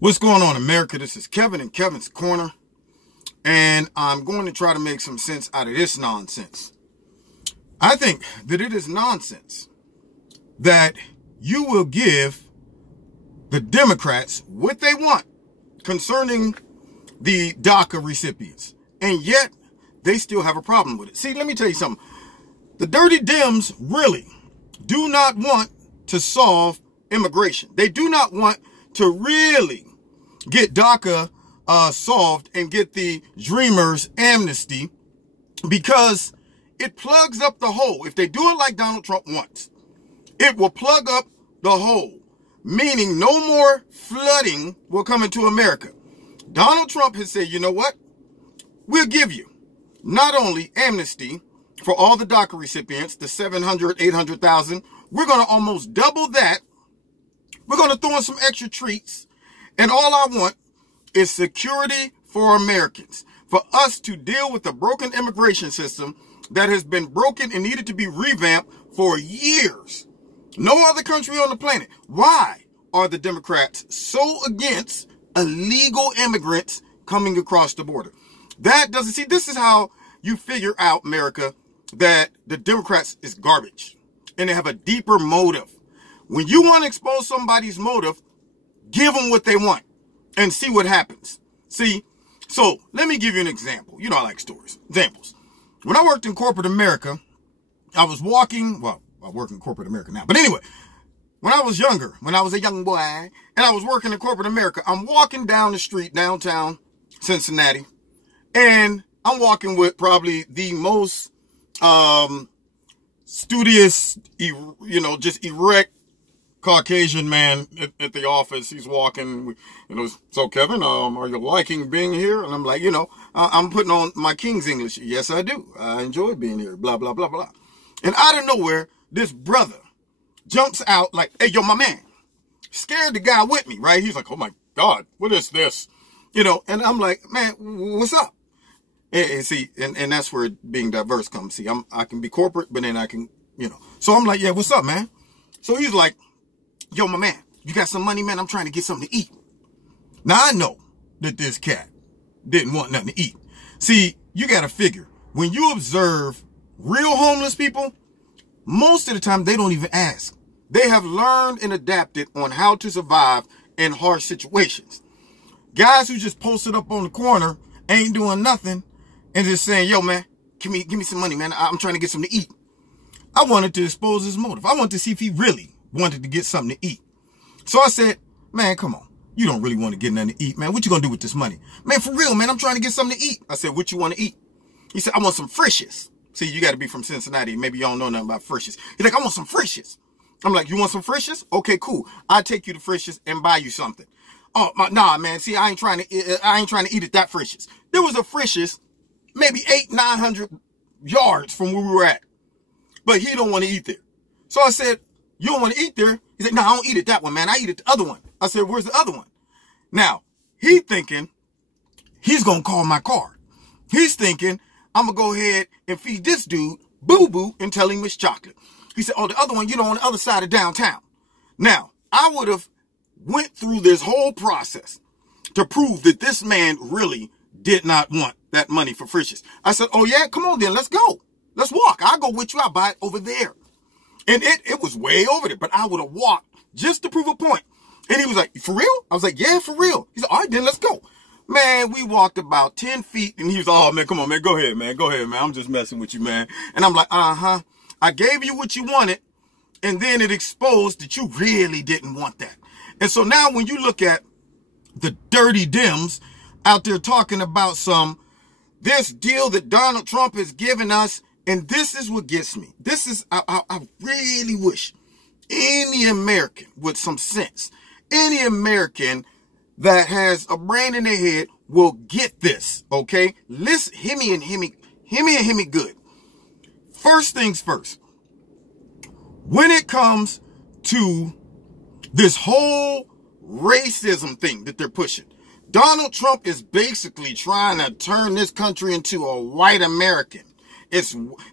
What's going on, America? This is Kevin in Kevin's Corner, and I'm going to try to make some sense out of this nonsense. I think that it is nonsense that you will give the Democrats what they want concerning the DACA recipients, and yet they still have a problem with it. See, let me tell you something. The dirty Dems really do not want to solve immigration. They do not want to really get DACA solved and get the Dreamers amnesty, because it plugs up the hole. If they do it like Donald Trump wants, it will plug up the hole, meaning no more flooding will come into America. Donald Trump has said, you know what? We'll give you not only amnesty for all the DACA recipients, the 700, 800,000. We're going to almost double that. We're going to throw in some extra treats. And all I want is security for Americans, for us to deal with the broken immigration system that has been broken and needed to be revamped for years. No other country on the planet. Why are the Democrats so against illegal immigrants coming across the border? That doesn't, see, this is how you figure out, America, that the Democrats is garbage and they have a deeper motive. When you want to expose somebody's motive, give them what they want and see what happens. See, so let me give you an example. You know, I like stories. Examples. When I worked in corporate America, I was walking, well, I work in corporate America now, but anyway, when I was younger, when I was a young boy and I was working in corporate America, I'm walking down the street downtown Cincinnati, and I'm walking with probably the most studious, just erect Caucasian man at the office. He's walking, so Kevin, are you liking being here? And I'm like, I'm putting on my King's English. Yes, I do. I enjoy being here, blah, blah, blah, blah. And out of nowhere, this brother jumps out like, hey, yo, my man, scared the guy with me, right? He's like, oh my God, what is this? And I'm like, man, what's up? And see, and that's where being diverse comes. See, I can be corporate, but then I can, so I'm like, yeah, what's up, man? So he's like, yo, my man, you got some money, man? I'm trying to get something to eat. Now, I know that this cat didn't want nothing to eat. See, you got to figure, when you observe real homeless people, most of the time, they don't even ask. They have learned and adapted on how to survive in harsh situations. Guys who just posted up on the corner, ain't doing nothing, and just saying, yo, man, give me some money, man. I'm trying to get something to eat. I wanted to expose his motive. I wanted to see if he really wanted to get something to eat. So I said, man, come on. You don't really want to get nothing to eat, man. What you gonna do with this money? Man, for real, man, I'm trying to get something to eat. I said, what you want to eat? He said, I want some Frisch's. See, you got to be from Cincinnati. Maybe y'all don't know nothing about Frisch's. He's like, I want some Frisch's. I'm like, you want some Frisch's? Okay, cool. I'll take you to Frisch's and buy you something. Oh, nah, man. See, I ain't trying to eat at that Frisch's. There was a Frisch's maybe 800-900 yards from where we were at, but he don't want to eat there. So I said, you don't want to eat there? He said, no, I don't eat at that one, man. I eat at the other one. I said, where's the other one? Now, he thinking he's going to call my card. He's thinking I'm going to go ahead and feed this dude boo-boo and tell him it's chocolate. He said, oh, the other one, on the other side of downtown. Now, I would have went through this whole process to prove that this man really did not want that money for Frisch's. I said, oh, yeah, come on then. Let's go. Let's walk. I'll go with you. I'll buy it over there. And it was way over there, but I would have walked just to prove a point. And he was like, for real? I was like, yeah, for real. He said, all right, then let's go. Man, we walked about 10 feet and he was, oh man, come on, man. Go ahead, man. Go ahead, man. I'm just messing with you, man. And I'm like, I gave you what you wanted. And then it exposed that you really didn't want that. And so now when you look at the dirty Dems out there talking about this deal that Donald Trump has given us, and this is what gets me. This is, I really wish any American with some sense, any American that has a brain in their head will get this, okay? Listen, hear me good. First things first. When it comes to this whole racism thing that they're pushing, Donald Trump is basically trying to turn this country into a white American.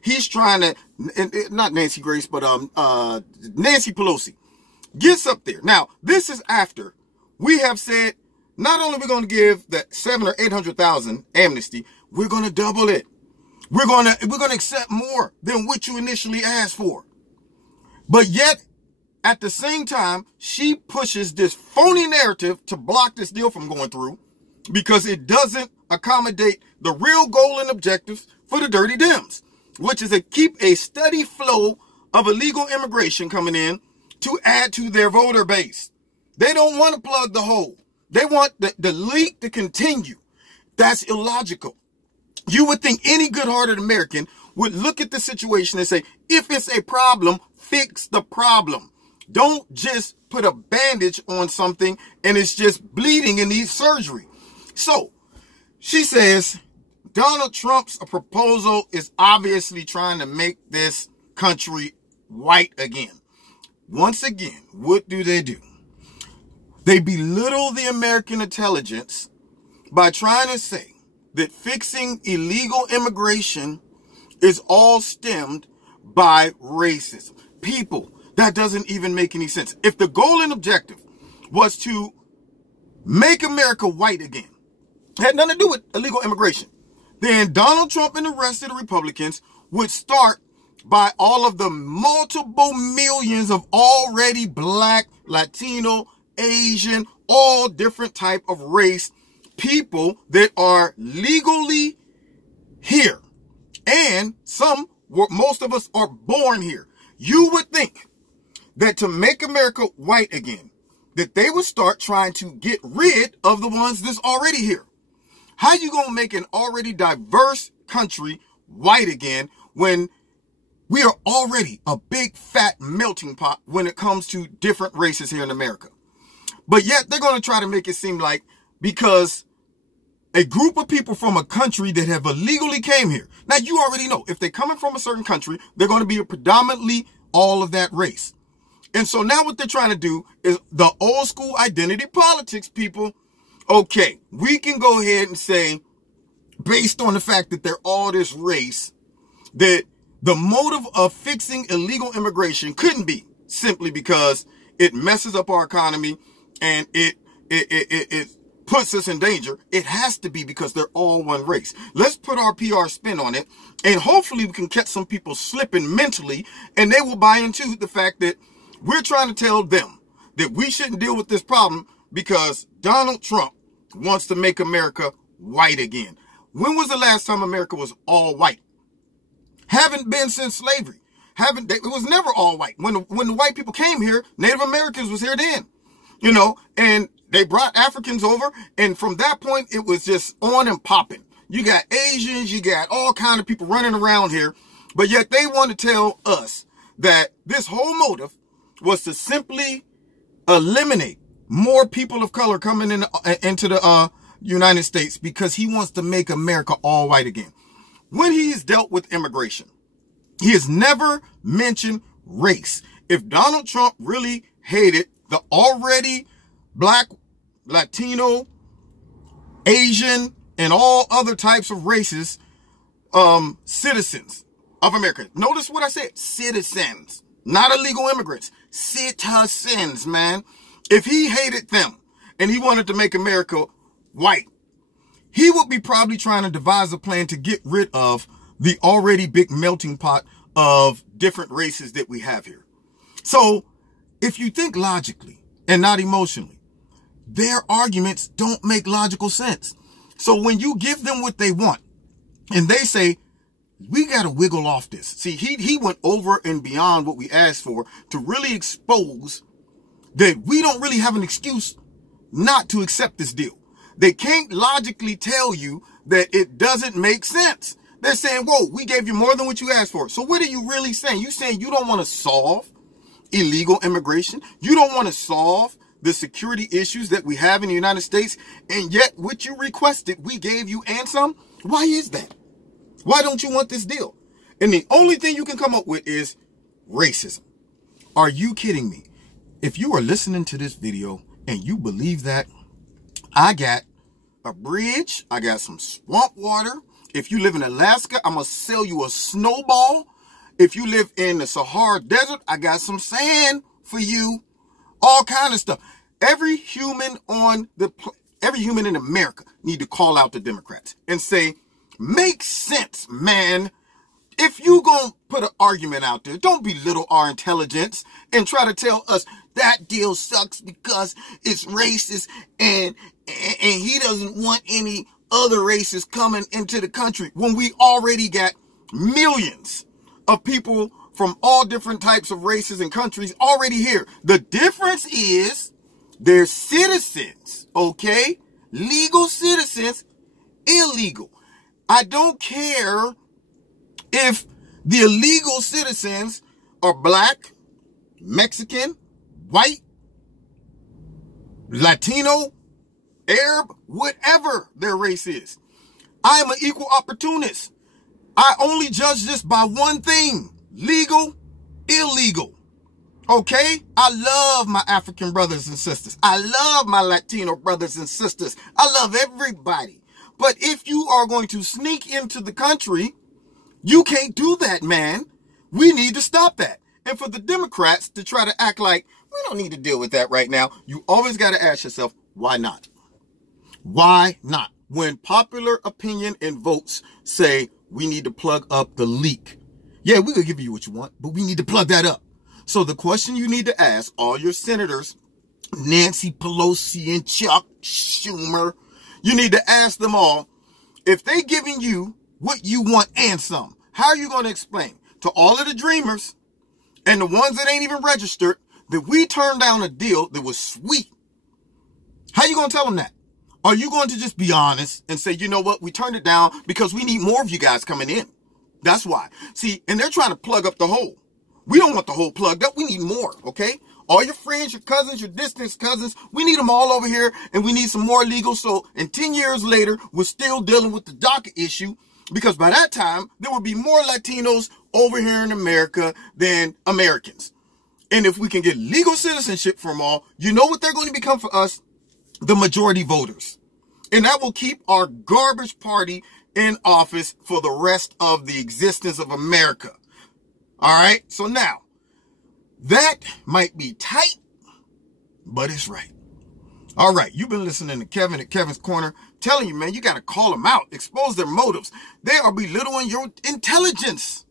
He's trying to, not Nancy Grace, but Nancy Pelosi gets up there. Now, this is after we have said not only are we going to give that 700,000 or 800,000 amnesty, we're going to double it. We're going to accept more than what you initially asked for. But yet, at the same time, she pushes this phony narrative to block this deal from going through because it doesn't accommodate the real goal and objectives for the dirty Dems, which is to keep a steady flow of illegal immigration coming in to add to their voter base. They don't want to plug the hole. They want the leak to continue. That's illogical. You would think any good-hearted American would look at the situation and say, if it's a problem, fix the problem. Don't just put a bandage on something and it's just bleeding and needs surgery. So she says Donald Trump's proposal is obviously trying to make this country white again. Once again, what do? They belittle the American intelligence by trying to say that fixing illegal immigration is all stemmed by racism. People, that doesn't even make any sense. If the goal and objective was to make America white again, it had nothing to do with illegal immigration, then Donald Trump and the rest of the Republicans would start by all of the multiple millions of already black, Latino, Asian, all different type of race people that are legally here. And most of us are born here. You would think that to make America white again, that they would start trying to get rid of the ones that's already here. How you gonna make an already diverse country white again when we are already a big fat melting pot when it comes to different races here in America? But yet they're going to try to make it seem like because a group of people from a country that have illegally came here. Now, you already know if they're coming from a certain country, they're going to be predominantly all of that race. And so now what they're trying to do is the old school identity politics, people. Okay, we can go ahead and say, based on the fact that they're all this race, that the motive of fixing illegal immigration couldn't be simply because it messes up our economy and it puts us in danger. It has to be because they're all one race. Let's put our PR spin on it, and hopefully we can catch some people slipping mentally, and they will buy into the fact that we're trying to tell them that we shouldn't deal with this problem because Donald Trump wants to make America white again. When was the last time America was all white? Haven't been since slavery. It was never all white. When the white people came here, Native Americans was here then. You know, and they brought Africans over, and from that point, it was just on and popping. You got Asians, you got all kind of people running around here, but yet they want to tell us that this whole motive was to simply eliminate more people of color coming into the United States because he wants to make America all white again. When he's dealt with immigration, he has never mentioned race. If Donald Trump really hated the already black, Latino, Asian, and all other types of races, citizens of America. Notice what I said, citizens, not illegal immigrants, citizens, man. If he hated them and he wanted to make America white, he would be probably trying to devise a plan to get rid of the already big melting pot of different races that we have here. So if you think logically and not emotionally, their arguments don't make logical sense. So when you give them what they want and they say, we got to wiggle off this. See, he went over and beyond what we asked for to really expose that we don't really have an excuse not to accept this deal. They can't logically tell you that it doesn't make sense. They're saying, whoa, we gave you more than what you asked for. So what are you really saying? You saying you don't want to solve illegal immigration? You don't want to solve the security issues that we have in the United States, and yet what you requested, we gave you and some? Why is that? Why don't you want this deal? And the only thing you can come up with is racism. Are you kidding me? If you are listening to this video and you believe that, I got a bridge, I got some swamp water. If you live in Alaska, I'm going to sell you a snowball. If you live in the Sahara Desert, I got some sand for you. All kind of stuff. Every human on the every human in America need to call out the Democrats and say, make sense, man. If you gonna put an argument out there, don't belittle our intelligence and try to tell us that deal sucks because it's racist and he doesn't want any other races coming into the country when we already got millions of people from all different types of races and countries already here. The difference is they're citizens, okay? Legal citizens, illegal. I don't care if the illegal citizens are black, Mexican, white, Latino, Arab, whatever their race is. I am an equal opportunist. I only judge this by one thing: legal, illegal. Okay? I love my African brothers and sisters. I love my Latino brothers and sisters. I love everybody. But if you are going to sneak into the country, you can't do that, man. We need to stop that. And for the Democrats to try to act like we don't need to deal with that right now, you always got to ask yourself, why not? Why not? When popular opinion and votes say we need to plug up the leak. Yeah, we're going to give you what you want, but we need to plug that up. So the question you need to ask all your senators, Nancy Pelosi and Chuck Schumer, you need to ask them all, if they giving you what you want and some, how are you going to explain to all of the dreamers and the ones that ain't even registered that we turned down a deal that was sweet? How you going to tell them that? Are you going to just be honest and say, you know what, we turned it down because we need more of you guys coming in? That's why. See, and they're trying to plug up the hole. We don't want the hole plugged up. We need more, okay? All your friends, your cousins, your distant cousins, we need them all over here, and we need some more legal. So, and 10 years later, we're still dealing with the DACA issue, because by that time, there will be more Latinos over here in America than Americans. And if we can get legal citizenship from all, you know what they're going to become for us? The majority voters. And that will keep our garbage party in office for the rest of the existence of America. All right? So now, that might be tight, but it's right. All right, you've been listening to Kevin at Kevin's Corner. Telling you, man, you got to call them out. Expose their motives. They are belittling your intelligence.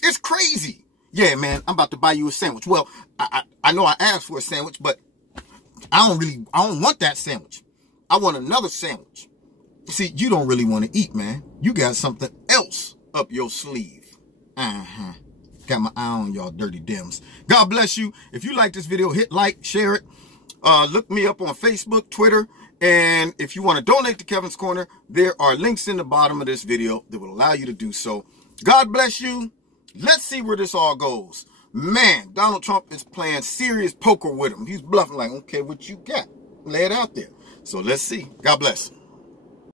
It's crazy. Yeah, man, I'm about to buy you a sandwich. Well, I know I asked for a sandwich, but I don't want that sandwich. I want another sandwich. See, you don't really want to eat, man. You got something else up your sleeve. Got my eye on y'all dirty dems. God bless you. If you like this video, hit like, share it. Look me up on Facebook, Twitter. And if you want to donate to Kevin's Corner, there are links in the bottom of this video that will allow you to do so. God bless you. Let's see where this all goes. Man, Donald Trump is playing serious poker with him. He's bluffing like, okay, what you got? Lay it out there. So let's see. God bless.